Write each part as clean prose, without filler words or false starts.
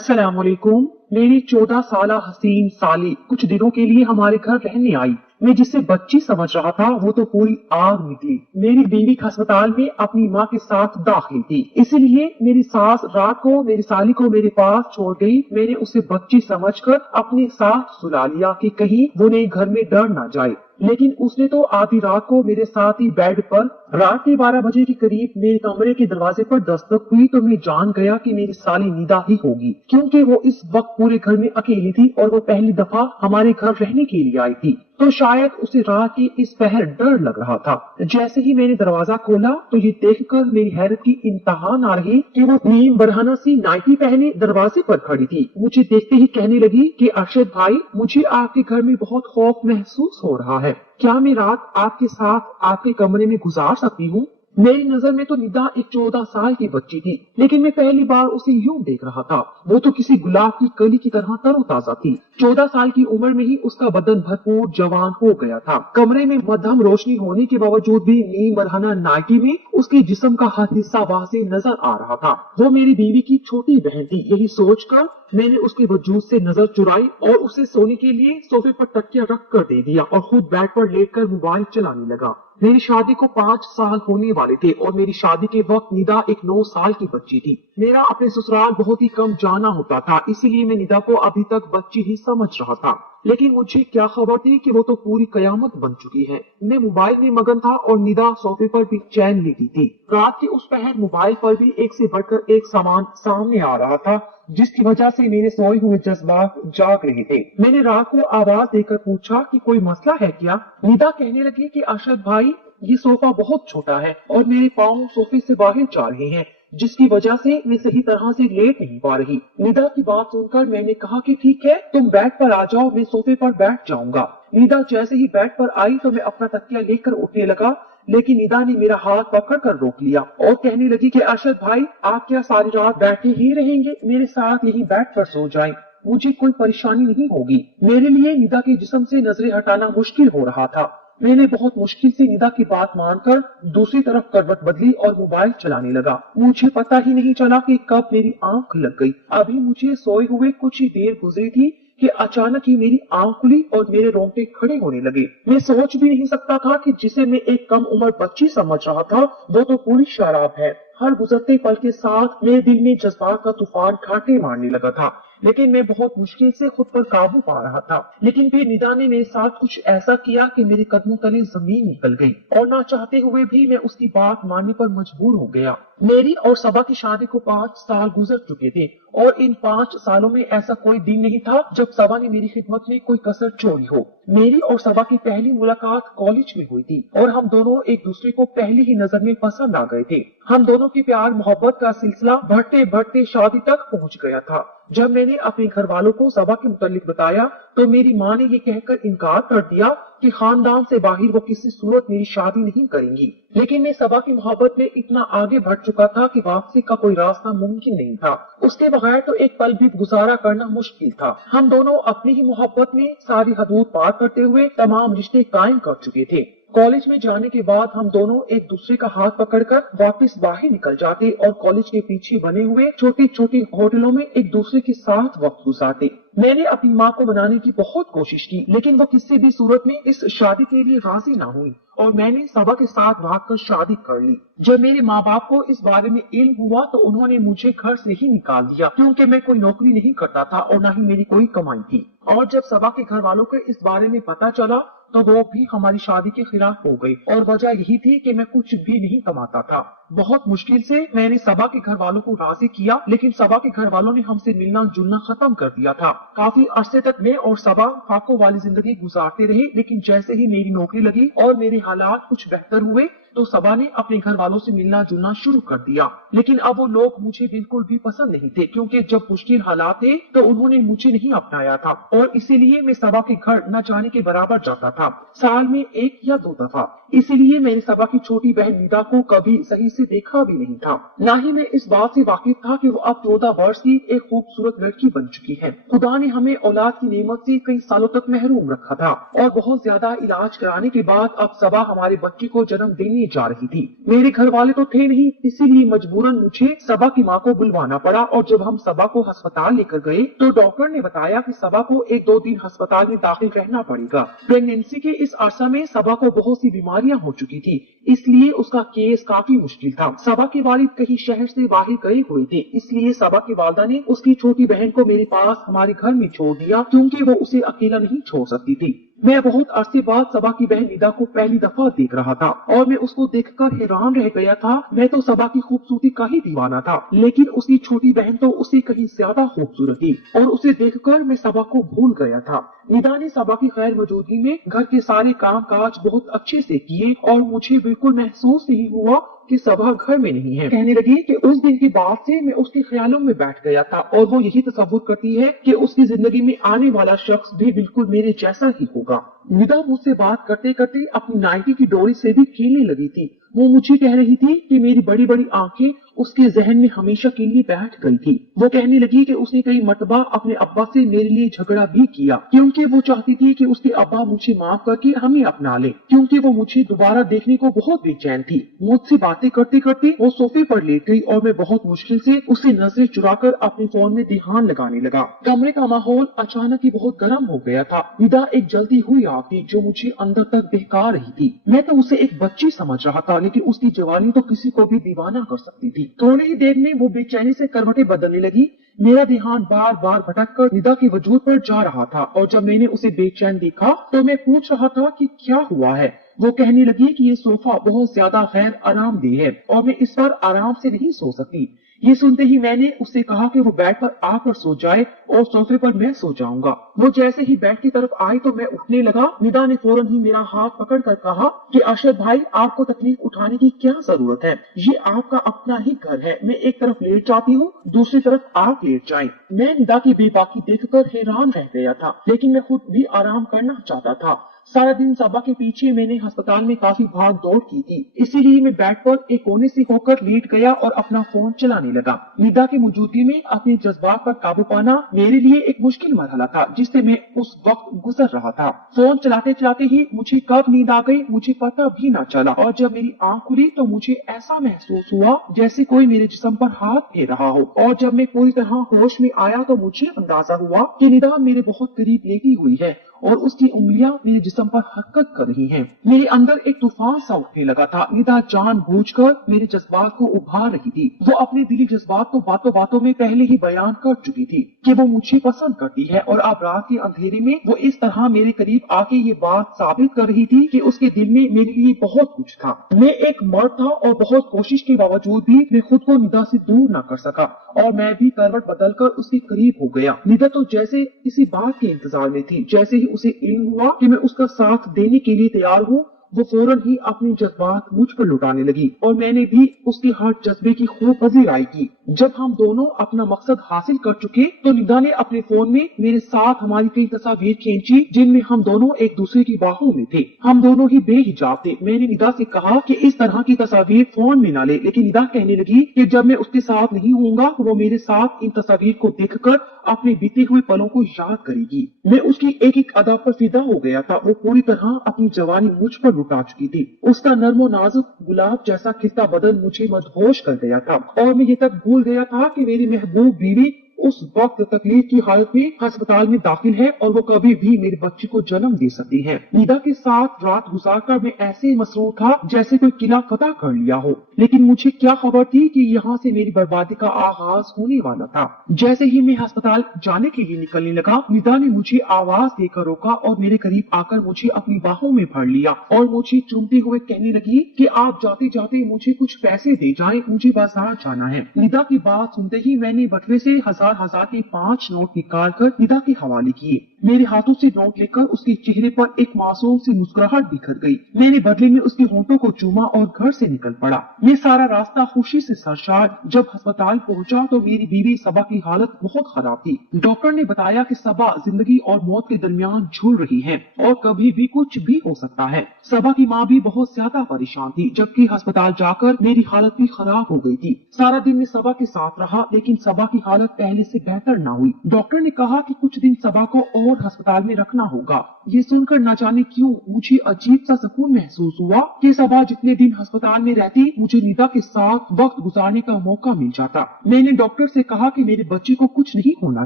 अस्सलाम वालेकुम। मेरी 14 साल हसीन साली कुछ दिनों के लिए हमारे घर रहने आई। मैं जिसे बच्ची समझ रहा था वो तो पूरी आग निकली। मेरी बीवी अस्पताल में अपनी माँ के साथ दाखिल थी, इसलिए मेरी सास रात को मेरी साली को मेरे पास छोड़ गई। मैंने उसे बच्ची समझकर अपने साथ सुला लिया कि कहीं वो नए घर में डर ना जाए, लेकिन उसने तो आधी रात को मेरे साथ ही बेड पर रात के 12 बजे के करीब मेरे कमरे के दरवाजे पर दस्तक हुई तो मैं जान गया कि मेरी साली निदा ही होगी, क्योंकि वो इस वक्त पूरे घर में अकेली थी और वो पहली दफा हमारे घर रहने के लिए आई थी, तो शायद उसे रात की इस पहर डर लग रहा था। जैसे ही मैंने दरवाजा खोला तो ये देखकर मेरी हैरत की इंतहा ना रही कि वो नीम बरहाना सी नाइटी पहने दरवाजे पर खड़ी थी। मुझे देखते ही कहने लगी कि अरशद भाई, मुझे आपके घर में बहुत खौफ महसूस हो रहा है, क्या मैं रात आपके साथ आपके कमरे में गुजार सकती हूँ? मेरी नजर में तो निदा एक 14 साल की बच्ची थी, लेकिन मैं पहली बार उसे यूं देख रहा था। वो तो किसी गुलाब की कली की तरह तरोताजा थी। 14 साल की उम्र में ही उसका बदन भरपूर जवान हो गया था। कमरे में मध्यम रोशनी होने के बावजूद भी नीम बरहाना नाइटी में उसके जिस्म का हर हिस्सा वाज़ेह नजर आ रहा था। वो मेरी बीवी की छोटी बहन थी। यही सोचकर मैंने उसके वजूद से नजर चुराई और उसे सोने के लिए सोफे पर तकिया रख कर दे दिया और खुद बेड पर लेटकर मोबाइल चलाने लगा। मेरी शादी को 5 साल होने वाले थे और मेरी शादी के वक्त निदा एक 9 साल की बच्ची थी। मेरा अपने ससुराल बहुत ही कम जाना होता था, इसीलिए मैं निदा को अभी तक बच्ची ही समझ रहा था। लेकिन मुझे क्या खबर थी कि वो तो पूरी कयामत बन चुकी है। मैं मोबाइल में मगन था और निदा सोफे पर भी चैन लेती थी। रात के उस पहर मोबाइल पर भी एक से बढ़कर एक सामान सामने आ रहा था, जिसकी वजह से मेरे सोए हुए जज्बात जाग रहे थे। मैंने रात को आवाज देकर पूछा कि कोई मसला है क्या? निदा कहने लगी कि अरशद भाई, ये सोफा बहुत छोटा है और मेरे पाँव सोफे से बाहर जा रहे हैं, जिसकी वजह से मैं सही तरह से लेट नहीं पा रही। निदा की बात सुनकर मैंने कहा कि ठीक है, तुम बेड पर आ जाओ, मैं सोफे पर बैठ जाऊंगा। निदा जैसे ही बेड पर आई तो मैं अपना तकिया लेकर उठने लगा, लेकिन निदा ने मेरा हाथ पकड़कर रोक लिया और कहने लगी कि अरशद भाई, आप क्या सारी रात बैठे ही रहेंगे? मेरे साथ यही बेड पर सो जाएं, मुझे कोई परेशानी नहीं होगी। मेरे लिए निदा के जिस्म से नजरें हटाना मुश्किल हो रहा था। मैंने बहुत मुश्किल से निदा की बात मानकर दूसरी तरफ करवट बदली और मोबाइल चलाने लगा। मुझे पता ही नहीं चला कि कब मेरी आंख लग गई। अभी मुझे सोए हुए कुछ ही देर गुजरी थी कि अचानक ही मेरी आंख खुली और मेरे रोंगटे खड़े होने लगे। मैं सोच भी नहीं सकता था कि जिसे मैं एक कम उम्र बच्ची समझ रहा था वो तो पूरी शराब है। हर गुजरते पल के साथ मेरे दिल में जज्बात का तूफान कांटे मारने लगा था, लेकिन मैं बहुत मुश्किल से खुद पर काबू पा रहा था। लेकिन फिर निदा ने मेरे साथ कुछ ऐसा किया कि मेरे कदमों तले जमीन निकल गई और ना चाहते हुए भी मैं उसकी बात मानने पर मजबूर हो गया। मेरी और सबा की शादी को 5 साल गुजर चुके थे और इन 5 सालों में ऐसा कोई दिन नहीं था जब सबा ने मेरी खिदमत में कोई कसर छोड़ी हो। मेरी और सबा की पहली मुलाकात कॉलेज में हुई थी और हम दोनों एक दूसरे को पहली ही नजर में पसंद आ गए थे। हम दोनों की प्यार मोहब्बत का सिलसिला बढ़ते बढ़ते शादी तक पहुंच गया था। जब मैंने अपने घर वालों को सबा के मुतालिक बताया तो मेरी माँ ने ये कहकर इनकार कर दिया कि खानदान से बाहर वो किसी सूरत मेरी शादी नहीं करेंगी। लेकिन मैं सबा की मोहब्बत में इतना आगे बढ़ चुका था कि वापसी का कोई रास्ता मुमकिन नहीं था। उसके बगैर तो एक पल भी गुजारा करना मुश्किल था। हम दोनों अपनी ही मोहब्बत में सारी हदूद पार करते हुए तमाम रिश्ते कायम कर चुके थे। कॉलेज में जाने के बाद हम दोनों एक दूसरे का हाथ पकड़कर वापस बाहर निकल जाते और कॉलेज के पीछे बने हुए छोटी छोटी होटलों में एक दूसरे के साथ वक्त गुजारते। मैंने अपनी माँ को मनाने की बहुत कोशिश की, लेकिन वो किसी भी सूरत में इस शादी के लिए राजी ना हुई और मैंने सबा के साथ भागकर शादी कर ली। जब मेरे माँ बाप को इस बारे में इल्म हुआ तो उन्होंने मुझे घर से ही निकाल दिया, क्योंकि मैं कोई नौकरी नहीं करता था और न ही मेरी कोई कमाई थी। और जब सबा के घर वालों को इस बारे में पता चला तो वो भी हमारी शादी के खिलाफ हो गई और वजह यही थी कि मैं कुछ भी नहीं कमाता था। बहुत मुश्किल से मैंने सबा के घर वालों को राजी किया, लेकिन सबा के घर वालों ने हमसे मिलना जुलना खत्म कर दिया था। काफी अरसे तक मैं और सबा फाकों वाली जिंदगी गुजारते रहे, लेकिन जैसे ही मेरी नौकरी लगी और मेरे हालात कुछ बेहतर हुए तो सबा ने अपने घर वालों से मिलना जुलना शुरू कर दिया। लेकिन अब वो लोग मुझे बिल्कुल भी पसंद नहीं थे, क्योंकि जब मुश्किल हालात थे तो उन्होंने मुझे नहीं अपनाया था और इसीलिए मैं सबा के घर न जाने के बराबर जाता था, साल में 1 या 2 दफा। इसीलिए मैंने सबा की छोटी बहन निदा को कभी सही से देखा भी नहीं था। न ही मैं इस बात से वाकिफ था कि वो अब 14 वर्ष की एक खूबसूरत लड़की बन चुकी है। खुदा ने हमें औलाद की नेमत से कई सालों तक महरूम रखा था और बहुत ज्यादा इलाज कराने के बाद अब सबा हमारे बच्चे को जन्म देने लेने जा रही थी। मेरे घर वाले तो थे नहीं, इसीलिए मजबूरन मुझे सबा की माँ को बुलवाना पड़ा। और जब हम सबा को अस्पताल लेकर गए तो डॉक्टर ने बताया कि सबा को 1-2 दिन अस्पताल में दाखिल रहना पड़ेगा। प्रेगनेंसी के इस अरसा में सबा को बहुत सी बीमारियां हो चुकी थी, इसलिए उसका केस काफी मुश्किल था। सबा के वालिद कहीं शहर से बाहर गए हुए थे, इसलिए सबा की वालदा ने उसकी छोटी बहन को मेरे पास हमारे घर में छोड़ दिया, क्योंकि वो उसे अकेला नहीं छोड़ सकती थी। मैं बहुत अरसे बाद सबा की बहन निदा को पहली दफा देख रहा था और मैं उसको देखकर हैरान रह गया था। मैं तो सबा की खूबसूरती का ही दीवाना था, लेकिन उसकी छोटी बहन तो उससे कहीं ज्यादा खूबसूरत थी और उसे देखकर मैं सबा को भूल गया था। निदा ने सबा की गैर मौजूदगी में घर के सारे काम काज बहुत अच्छे से किए और मुझे बिल्कुल महसूस नहीं हुआ कि सबा घर में नहीं है। कहने लगी कि उस दिन के बाद से मैं उसके ख्यालों में बैठ गया था और वो यही तसव्वुर करती है कि उसकी जिंदगी में आने वाला शख्स भी बिल्कुल मेरे जैसा ही होगा। निदा मुझसे बात करते करते अपनी नाइटी की डोरी से भी खेलने लगी थी। वो मुझे कह रही थी कि मेरी बड़ी बड़ी आंखें उसके जहन में हमेशा के लिए बैठ गई थी। वो कहने लगी कि उसने कई मर्तबा अपने अब्बा से मेरे लिए झगड़ा भी किया, क्योंकि वो चाहती थी कि उसके अब्बा मुझे माफ करके हमें अपना ले, क्योंकि वो मुझे दोबारा देखने को बहुत बेचैन थी। मुझसे बातें करते करते वो सोफे पर लेट गई और मैं बहुत मुश्किल से उससे नजरें चुराकर अपने फोन में ध्यान लगाने लगा। कमरे का माहौल अचानक ही बहुत गर्म हो गया था। निदा एक जलती हुई आग थी जो मुझे अंदर तक बहका रही थी। मैं तो उसे एक बच्ची समझ रहा था, लेकिन उसकी जवानी तो किसी को भी दीवाना कर सकती थी। थोड़ी ही देर में वो बेचैनी से करवटें बदलने लगी। मेरा ध्यान बार बार भटक कर निदा के वजूद पर जा रहा था और जब मैंने उसे बेचैन देखा तो मैं पूछ रहा था कि क्या हुआ है। वो कहने लगी कि ये सोफा बहुत ज्यादा गैर आरामदेह है और मैं इस पर आराम से नहीं सो सकती। ये सुनते ही मैंने उससे कहा कि वो बेड पर आकर सो जाए और सोफे पर मैं सो जाऊंगा। वो जैसे ही बेड की तरफ आई तो मैं उठने लगा। निदा ने फौरन ही मेरा हाथ पकड़कर कहा कि अरशद भाई, आपको तकलीफ उठाने की क्या जरूरत है, ये आपका अपना ही घर है। मैं एक तरफ लेट जाती हूँ, दूसरी तरफ आप लेट जाएं। मैं निदा की बेबाकी देखकर हैरान रह गया था, लेकिन मैं खुद भी आराम करना चाहता था। सारा दिन सबा के पीछे मैंने अस्पताल में काफी भाग दौड़ की थी, इसीलिए मैं बेड पर एक कोने से होकर लेट गया और अपना फोन चलाने लगा। निदा की मौजूदगी में अपने जज्बात पर काबू पाना मेरे लिए एक मुश्किल मरहला था, जिससे मैं उस वक्त गुजर रहा था। फोन चलाते चलाते ही मुझे कब नींद आ गई मुझे पता भी न चला और जब मेरी आंख खुली तो मुझे ऐसा महसूस हुआ जैसे कोई मेरे जिस्म पर हाथ फेर रहा हो। और जब मैं पूरी तरह होश में आया तो मुझे अंदाजा हुआ कि निदा मेरे बहुत करीब लेटी हुई है और उसकी उंगलियां मेरे जिस्म पर हरकत कर रही हैं। मेरे अंदर एक तूफान सा उठने लगा था। निदा जानबूझकर मेरे जज्बात को उभार रही थी। वो अपने दिली जज्बात को बातों बातों में पहले ही बयान कर चुकी थी कि वो मुझे पसंद करती है और अब रात के अंधेरे में वो इस तरह मेरे करीब आके ये बात साबित कर रही थी कि उसके दिल में मेरे लिए बहुत कुछ था। मैं एक मर्द था और बहुत कोशिश के बावजूद भी मैं खुद को निदा से दूर न कर सका और मैं भी करवट बदलकर उसके करीब हो गया। निदा तो जैसे किसी बात के इंतजार में थी। जैसे ही उसे इल्म हुआ कि मैं उसका साथ देने के लिए तैयार हूँ, वो फौरन ही अपने जज्बात मुझ पर लुटाने लगी और मैंने भी उसके हर जज्बे की खूब पजीराई की। जब हम दोनों अपना मकसद हासिल कर चुके तो निदा ने अपने फोन में मेरे साथ हमारी कई तस्वीर खींची जिनमें हम दोनों एक दूसरे की बाहों में थे। हम दोनों ही बेहिजाब थे। मैंने निदा से कहा कि इस तरह की तस्वीर फोन में ना ले, लेकिन निदा कहने लगी कि जब मैं उसके साथ नहीं होऊंगा तो वो मेरे साथ इन तस्वीर को देखकर अपने बीते हुए पलों को याद करेगी। मैं उसकी एक एक अदा पर फिदा हो गया था। वो पूरी तरह अपनी जवानी मुझ पर लुटा चुकी थी। उसका नर्मो नाजुक गुलाब जैसा खिलता बदन मुझे मदहोश कर गया था और मैं ये तक भूल गया था कि मेरी महबूब बीवी उस वक्त तकलीफ की हालत में अस्पताल में दाखिल है और वो कभी भी मेरे बच्चे को जन्म दे सकती है। निदा के साथ रात गुजारकर मैं ऐसे मसरूर था जैसे कोई किला फतह कर लिया हो, लेकिन मुझे क्या खबर थी कि यहाँ से मेरी बर्बादी का आगाज होने वाला था। जैसे ही मैं अस्पताल जाने के लिए निकलने लगा, निदा ने मुझे आवाज देकर रोका और मेरे करीब आकर मुझे अपनी बाहों में भर लिया और मुझे चूमते हुए कहने लगी कि आप जाते जाते मुझे कुछ पैसे दे जाएं, मुझे बाजार जाना है। निदा की बात सुनते ही मैंने बटुए से हजार के 5 नोट निकाल कर निदा के हवाले किए। मेरे हाथों से नोट लेकर उसके चेहरे पर एक मासूम सी मुस्कुराहट बिखर गई। मैंने बदले में उसके होंठों को चूमा और घर से निकल पड़ा। मैं सारा रास्ता खुशी से सरशार। जब अस्पताल पहुंचा तो मेरी बीवी सबा की हालत बहुत खराब थी। डॉक्टर ने बताया कि सबा जिंदगी और मौत के दरमियान झूल रही है और कभी भी कुछ भी हो सकता है। सबा की माँ भी बहुत ज्यादा परेशान थी, जबकि अस्पताल जाकर मेरी हालत भी खराब हो गई थी। सारा दिन मैं सबा के साथ रहा, लेकिन सबा की हालत पहले से बेहतर न हुई। डॉक्टर ने कहा कि कुछ दिन सबा को और अस्पताल में रखना होगा। ये सुनकर न जाने क्यों मुझे अजीब सा सुकून महसूस हुआ कि सबा जितने दिन अस्पताल में रहती मुझे निदा के साथ वक्त गुजारने का मौका मिल जाता। मैंने डॉक्टर से कहा कि मेरे बच्चे को कुछ नहीं होना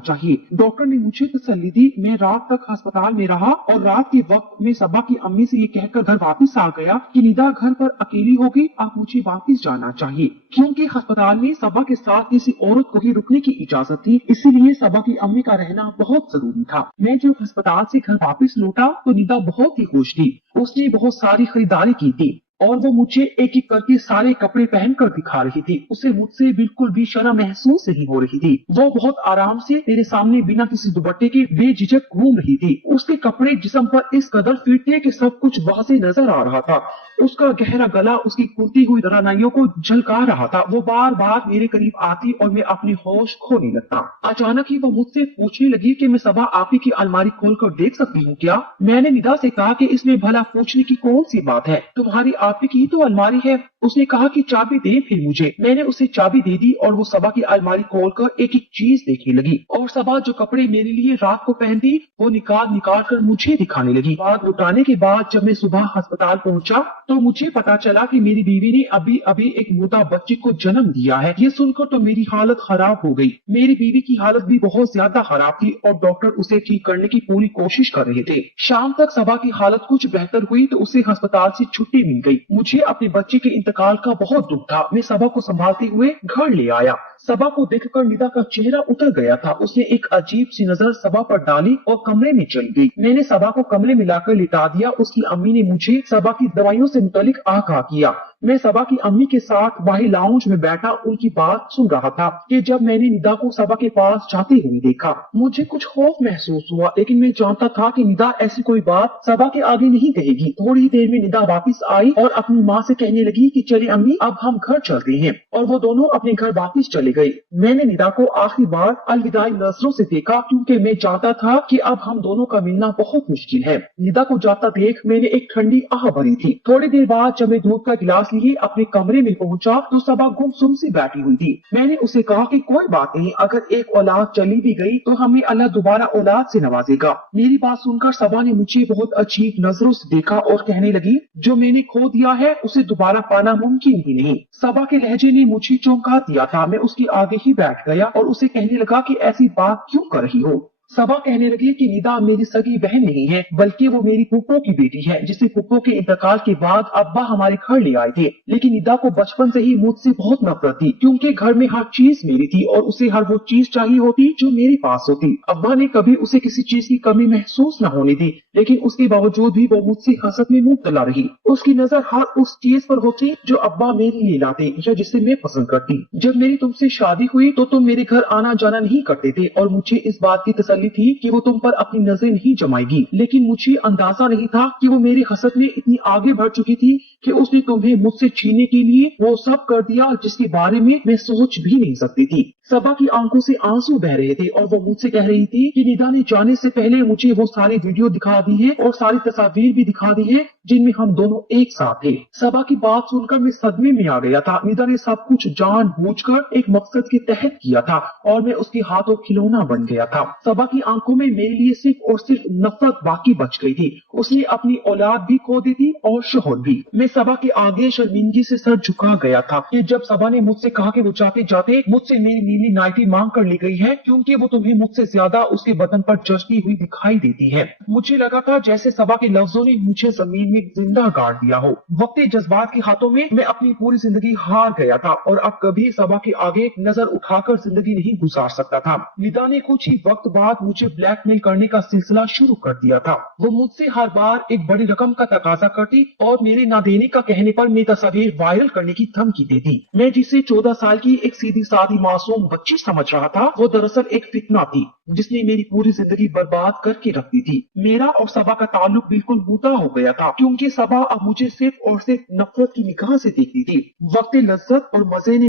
चाहिए। डॉक्टर ने मुझे तसल्ली दी। मैं रात तक अस्पताल में रहा और रात के वक्त में सबा की अम्मी से ये कहकर घर वापस आ गया कि निदा घर पर अकेली होगी, अब मुझे वापस जाना चाहिए। क्योंकि अस्पताल में सबा के साथ किसी औरत को ही रुकने की इजाजत थी, इसीलिए सबा की अम्मी का रहना बहुत जरूरी था। मैं जब अस्पताल से घर वापस लौटा तो निदा बहुत ही खुश थी। उसने बहुत सारी खरीदारी की थी और वो मुझे एक एक करके सारे कपड़े पहनकर दिखा रही थी। उसे मुझसे बिल्कुल भी शर्म महसूस नहीं हो रही थी। वो बहुत आराम से मेरे सामने बिना किसी दुपट्टे के बेझिझक घूम रही थी। उसके कपड़े जिस्म पर इस कदर फिट थे कि सब कुछ वाज़ेह नजर आ रहा था। उसका गहरा गला उसकी खुलती हुई रानाइयों को झलका रहा था। वो बार बार मेरे करीब आती और मैं अपने होश खोने लगता। अचानक ही वो मुझसे पूछने लगी कि मैं सबा आपी की अलमारी खोलकर देख सकती हूँ क्या? मैंने निदा से कहा कि इसमें भला पूछने की कौन सी बात है, तुम्हारी आपी की तो अलमारी है। उसने कहा कि चाबी दे फिर मुझे। मैंने उसे चाबी दे दी और वो सबा की अलमारी खोलकर एक एक चीज देखने लगी और सबा जो कपड़े मेरे लिए रात को पहनती वो निकाल कर मुझे दिखाने लगी। बात लुटाने के बाद जब मैं सुबह अस्पताल पहुंचा तो मुझे पता चला कि मेरी बीवी ने अभी अभी एक मुर्दा बच्चे को जन्म दिया है। ये सुनकर तो मेरी हालत खराब हो गई। मेरी बीवी की हालत भी बहुत ज्यादा खराब थी और डॉक्टर उसे ठीक करने की पूरी कोशिश कर रहे थे। शाम तक सबा की हालत कुछ बेहतर हुई तो उसे अस्पताल से छुट्टी मिल गई। मुझे अपने बच्चे के इंतकाल का बहुत दुख था। मैं सबा को संभालते हुए घर ले आया। सबा को देखकर निदा का चेहरा उतर गया था। उसने एक अजीब सी नजर सबा पर डाली और कमरे में चली गई। मैंने सबा को कमरे में लाकर लिटा दिया। उसकी अम्मी ने मुझे सबा की दवाइयों से मुतालिक आगाह किया। मैं सबा की अम्मी के साथ बाहर लाउंज में बैठा उनकी बात सुन रहा था कि जब मैंने निदा को सबा के पास जाते हुए देखा मुझे कुछ खौफ महसूस हुआ, लेकिन मैं जानता था कि निदा ऐसी कोई बात सबा के आगे नहीं कहेगी। थोड़ी देर में निदा वापस आई और अपनी माँ से कहने लगी कि चले अम्मी अब हम घर चलते हैं, और वो दोनों अपने घर वापस चले गए। मैंने निदा को आखिरी बार अलविदाई नजरों से देखा क्योंकि मैं जानता था कि अब हम दोनों का मिलना बहुत मुश्किल है। निदा को जाता देख मैंने एक ठंडी आह भरी थी। थोड़ी देर बाद जब मैं दूध का गिलास लिए अपने कमरे में पहुंचा तो सबा गुमसुम सी बैठी हुई थी। मैंने उसे कहा कि कोई बात नहीं, अगर एक औलाद चली भी गई तो हमें अल्लाह दोबारा औलाद से नवाजेगा। मेरी बात सुनकर सबा ने मुझे बहुत अजीब नजरों से देखा और कहने लगी जो मैंने खो दिया है उसे दोबारा पाना मुमकिन ही नहीं। सबा के लहजे ने मुझे चौंका दिया था। मैं उसके आगे ही बैठ गया और उसे कहने लगा कि ऐसी बात क्यों कर रही हो। सबा कहने लगी कि निदा मेरी सगी बहन नहीं है बल्कि वो मेरी फूफो की बेटी है जिसे फूफो के इंतकाल के बाद अब्बा हमारे घर ले आए थे। लेकिन निदा को बचपन से ही मुझसे बहुत नफरत थी क्योंकि घर में हर चीज मेरी थी और उसे हर वो चीज चाहिए होती जो मेरे पास होती। अब्बा ने कभी उसे किसी चीज की कमी महसूस न होने दी, लेकिन उसके बावजूद भी वो मुझसे हसद में मुब्तला रही। उसकी नजर हर उस चीज पर होती जो अब्बा मेरे लिए लाते या जिसे मैं पसंद करती। जब मेरी तुमसे शादी हुई तो तुम मेरे घर आना जाना नहीं करते थे और मुझे इस बात की तसल्ली थी कि वो तुम पर अपनी नजरें नहीं जमाएगी, लेकिन मुझे अंदाजा नहीं था कि वो मेरी हसद में इतनी आगे बढ़ चुकी थी कि उसने तुम्हें मुझसे छीनने के लिए वो सब कर दिया जिसके बारे में मैं सोच भी नहीं सकती थी। सबा की आंखों से आंसू बह रहे थे और वो मुझसे कह रही थी कि निदा ने जाने से पहले मुझे वो सारी वीडियो दिखा दी है और सारी तस्वीर भी दिखा दी है जिनमें हम दोनों एक साथ थे। सबा की बात सुनकर मैं सदमे में आ गया था। निदा ने सब कुछ जानबूझकर एक मकसद के तहत किया था और मैं उसके हाथों खिलौना बन गया था। सबा की आंखों में मेरे लिए सिर्फ और सिर्फ नफरत बाकी बच गई थी। उसने अपनी औलाद भी खो दी थी और शोहर भी। मैं सबा के आगे शर्मिंदगी से सर झुका गया था कि जब सबा ने मुझसे कहा कि वो जाते जाते मुझसे मेरी नीली नाइटी मांग कर ली गई है क्योंकि वो तुम्हें मुझसे ज्यादा उसके बदन पर जचती हुई दिखाई देती है। मुझे लगा था जैसे सबा के लफ्जों ने मुझे जमीन में जिंदा गाड़ दिया हो। वक्ती जज्बात के हाथों में मैं अपनी पूरी जिंदगी हार गया था और अब कभी सबा के आगे नजर उठाकर जिंदगी नहीं गुजार सकता था। निदा ने कुछ ही वक्त बाद मुझे ब्लैकमेल करने का सिलसिला शुरू कर दिया था। वो मुझसे हर बार एक बड़ी रकम का तकाजा करती और मेरे ना देने का कहने पर मेरी तस्वीर वायरल करने की धमकी देती। मैं जिसे 14 साल की एक सीधी सादी मासूम बच्ची समझ रहा था वो दरअसल एक फितना थी जिसने मेरी पूरी जिंदगी बर्बाद करके रख दी थी। मेरा और सबा का ताल्लुक बिल्कुल बूटा हो गया था क्योंकि सबा अब मुझे सिर्फ और सिर्फ नफरत की निगाह से देखती थी। वक्त लज्जत और मजे ने